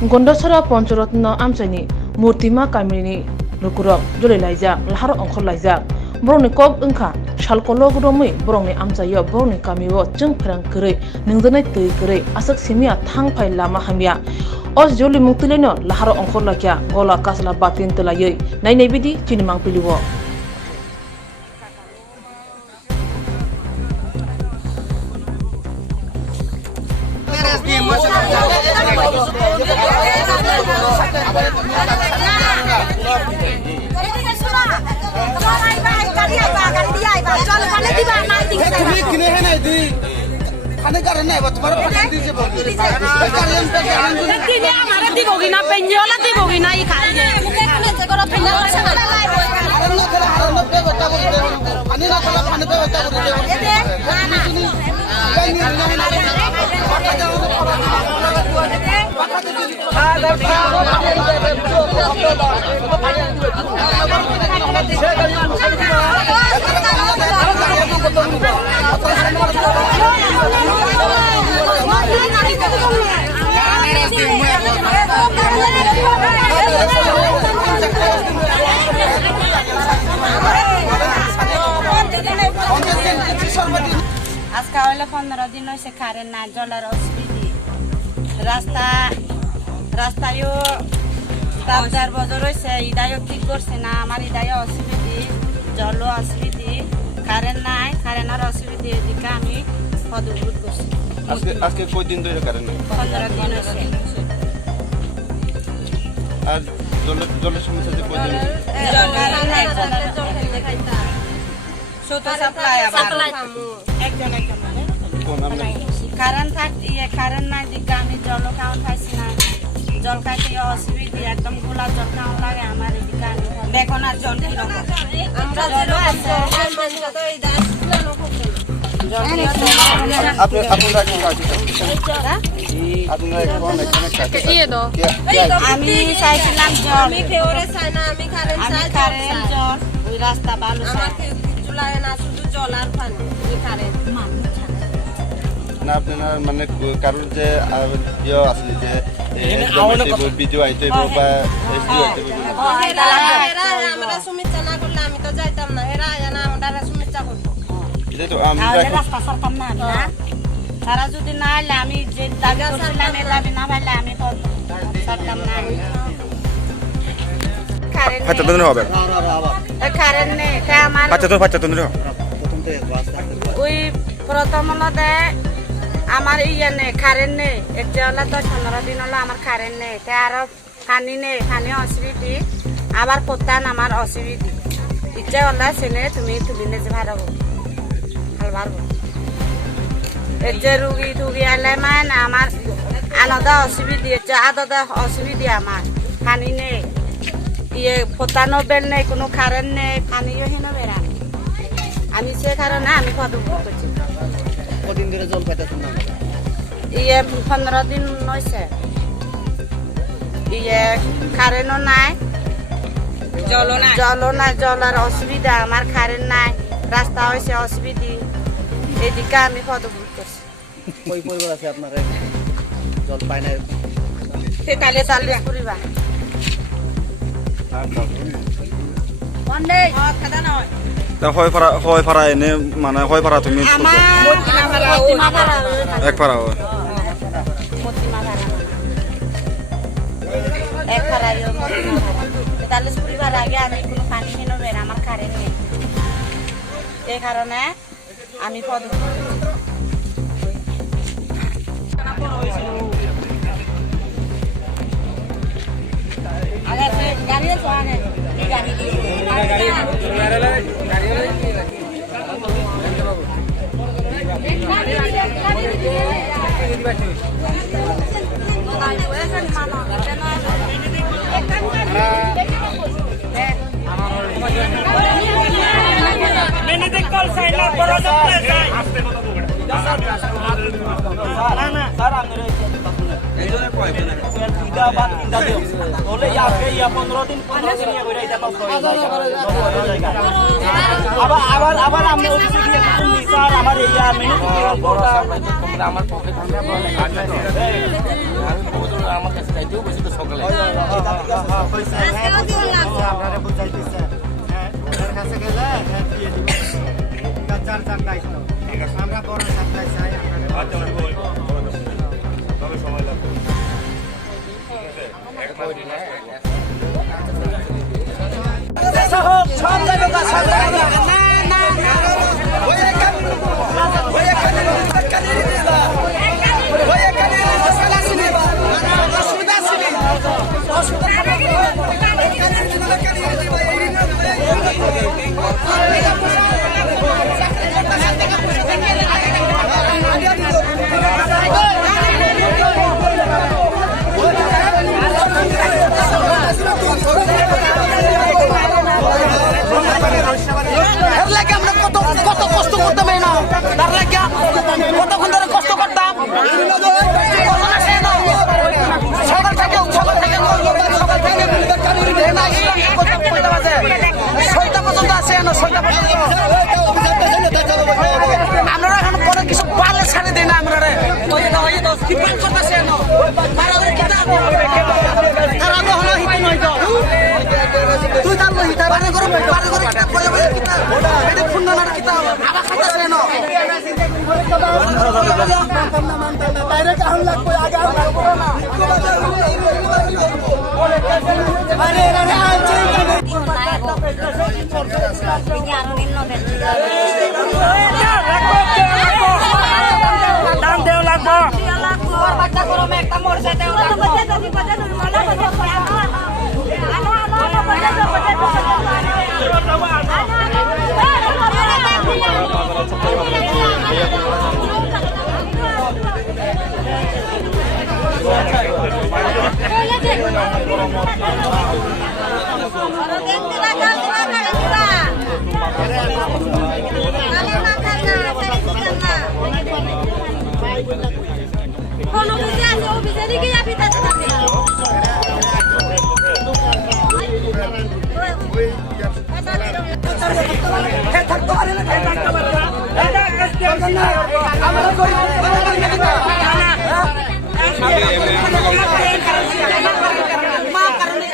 Gondosara Ponchorotno Amsani, Murtima Kamini, Lukurok, Jolly Liza, Lahar Uncle Liza, Brownie Cob Unka, Shalkolog Romi, Brownie Amsayo, Brownie Kamiwo, Jung Prang Kure, Ningzane Kure, Asak Simia, Tang Pai Lama Hamia. Os Jolly Muktileno, Lahar Uncle Lakia, Gola Kasla Batin Telaye, Nainebidi, Chinimang Piliwo. खाने कारण नहीं बस तुम्हारा पता दीजिए बहुत किने हमारा दिगोगी ना पेंजोला दिगोगी ना ये खाएंगे खाने से करो पेंजोला से हरना पे बच्चा को दे खाने ना खाना खाने पे बच्चा को दे ये दे আজকে হইলো 15 দিন হইছে কারেন্ট না জলের অসুবিধা রাস্তায়ও 10 বছর হইছে ইদায়ও ঠিক করছে না আমার ইদায় অসুবিধা জল অসুবিধা কারেন্ট নাই কারেন্টের অসুবিধা এদিকে আমি পদভূত করছি আজকে কয় দিন ধরে কারেন্ট নেই 15 দিন হইছে আর জলের সমস্যা যে কয় দিন ছোট সাপ্লাই একজন কোন আমরা কারেন্ট কারেন্ট নাই দিকে আমি জল খাওয়ান খাইছি না জল খাইতে অসুবিধা একদম খোলা জল খাওয়ান লাগে আমার এদিকে আমি দেখো না জল কিরকম আমরা জল আছে আমি চাইছিলাম জল আমি কারেন্ট জল ওই রাস্তা ভালো চুলায় না শুধু জল আর পানি কারেন্ট না আপনার মানে কারোর যে ইয়ে আসলে যে ভিডিও আইতে বা এসডিও আইতে আমরা সুমিচ্ছা না করলে আমি তো যাইতাম না এরা না আমরা সুমিচ্ছা করতো যেটা আমরা রাস্তা সরতাম না না তারা যদি না এলে আমি যে দাবি করছিলাম এ দাবি না পাইলে আমি সরতাম না ফাটা দিন হবে কারেন্ট নেই আমার ফাটা দিন ওই প্রথম হলতে আমার ইয়ে নেই কারেন্ট নেই একটা হলো 10-15 দিন হলো আমার কারেন্ট নেই আরো পানি নেই পানি অসুবিধা আবার কোথান আমার অসুবিধা ইচ্ছা হলো সেনে তুমি তুলি নিয়ে ভাড়াবো ভাল পারবো এই যে রুগী টুগী আলে মানে আমার আলাদা অসুবিধা আলাদা অসুবিধা আমার পানি নেই ইয়ে পোতানো বেল নেই কোনো কারেন্ট নেই পানিও হেন বেড়া আমি সে কারণে আমি পদক্ষেপ করছি কদিন ধরে জল পাইতেছেন না ইয়ে 15 দিন হয়েছে ইয়ে কারেন্টও নাই জলও নাই জলের অসুবিধা আমার কারেন্ট নাই রাস্তা হয়েছে অসুবিধা এদিকে আমি পদক্ষেপ করছি কই পরিবার আছে আপনার জল পায় না 43 পরিবার হয় ফারা এনে মানে হয় ফারা তুমি এক ফারা এক ফারা 43 পরিবার আগে আমি কোনো পানি কেন বের আমার কারেন্ট নেই এই কারণে আমি পদক্ষেপ গাড়ি চলে গাড়ি আমার কাছে চাইতেও বসে তো সকালে আপনারা বুঝাইতেছে ওদের কাছে গেলে দিয়ে দিবে চার চার দায়িত্ব আমরা বড় সাপ্লাই চাই কত কষ্ট করতাম এই না তার লাগে কতক্ষণ ধরে কষ্ট করতাম সকাল থেকে ছয়টা পর্যন্ত আছে আমরা এখন পরে কিছু পারলে ছাড়ি দিই না আমরা তুই তার বাড়ি করে ডাইরেক্ট আহুন লাগবে আগে দাম দেও লাগবো বাচ্চা গরমে একটা মরছে দেও লাগবো কোনো বিজে আছে ও বিজে দিকে যাবি তাতে থাকতে পারে না থাকতে পারে না আমরা করি মা কারণে